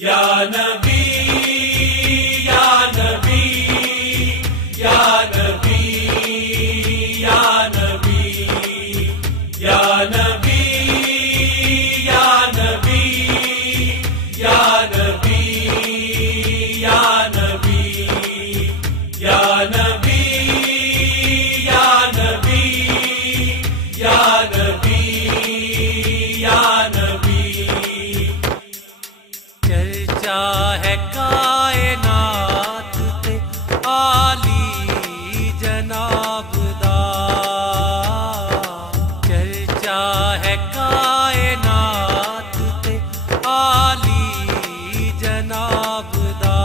या नबी या नबी या नबी या नबी या नबी या नबी या नबी या नबी या नबी या नबी या नबी या नबी। चर्चा है कायनात ते आली जनाब दा, चर्चा है कायनात ते आली जनाब दा।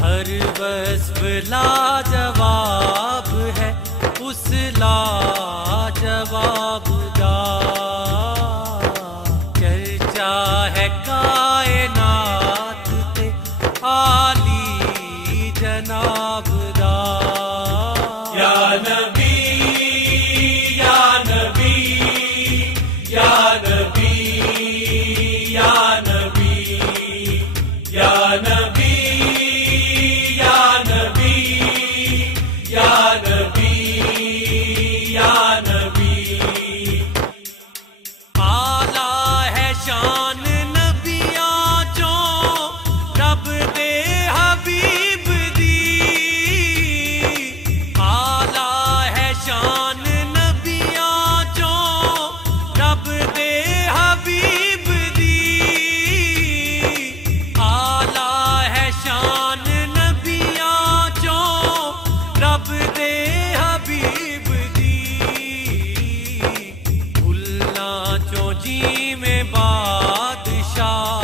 हर वस्फ लाजवाब है उस लाजवाब दा। चर्चा है कायनात ते आली जनाब दा। या नबी या नबी या नबी या नबी या नबी या नबी या नबी या नबी। आला है शान नबियां चों रब दे हबीब दी। आला है शान नबियां चों रब दे हबीब दी। आला है शान नबियां चों रब दे हबीब दी। भुलना चो जी में बादशाह,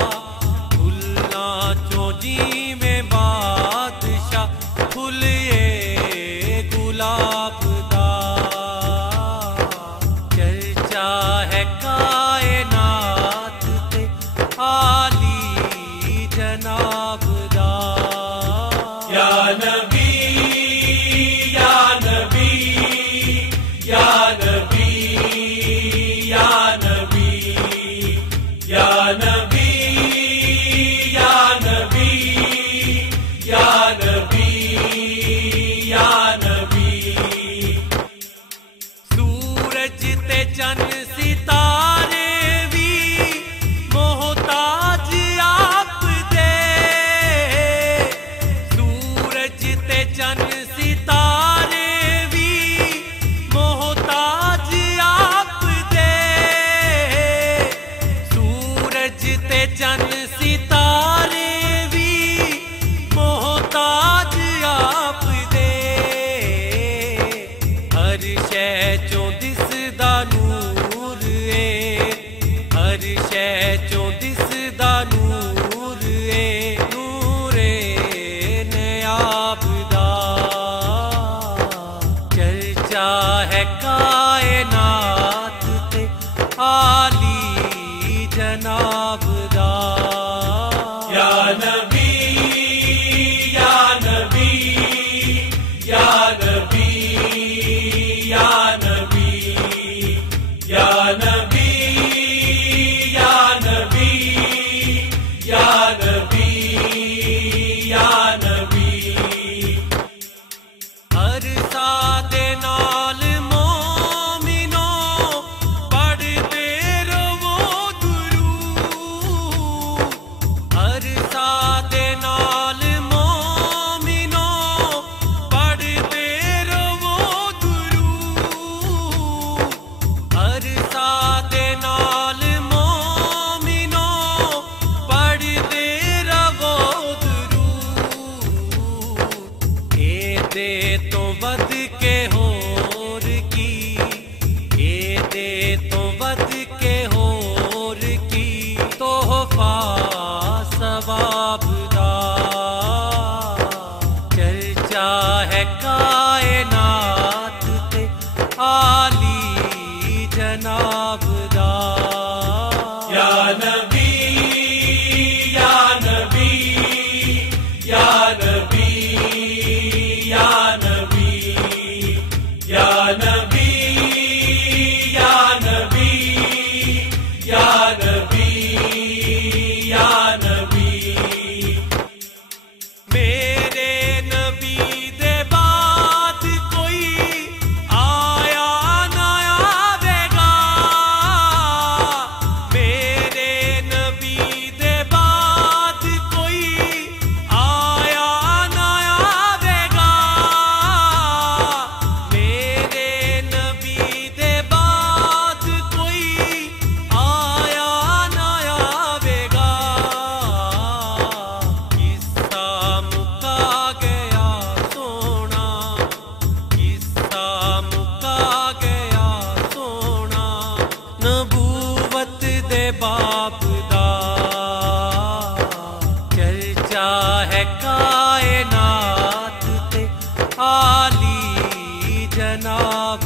भुलना चो जी में बादशाह, फुलिए गुलाब दा। चर्चा है कायनात ते आली जनाब दा। या नबी या नबी या नबी या नबी या नबी या नबी या नबी या नबी। सूरज ते चन्न सितारे भी मोहताज आप दे। सूरज ते चन्न सितारे भी मोहताज आप दे। सूरज ते चन्न सितारे भी मोहताज आप दे। हर शै चों दिसदा नूर ए, हर शै चों दिसदा नूर ए, नूरे नयाब दा। चर्चा है कायनात ते आली जनाब दा। या नबी या नबी या नबी या नबी या नबी या नबी या नबी या नबी। हर सादे नाल मोमिनो पढ़दे रवो दुरूद। हर सादे नाल मोमिनो पढ़दे रवो दुरूद। हर सादे नाल मोमिनो पढ़दे रवो दुरूद। एदे तो वध के होर की, एदे तो वध के होर की, तोहफा सवाब दा। चर्चा है कायनात ते आली जनाब दा। या नबी या नबी या नबी या नबी या नबी या नबी या नबी बाप दा। चर्चा है कायनात ते आली जनाब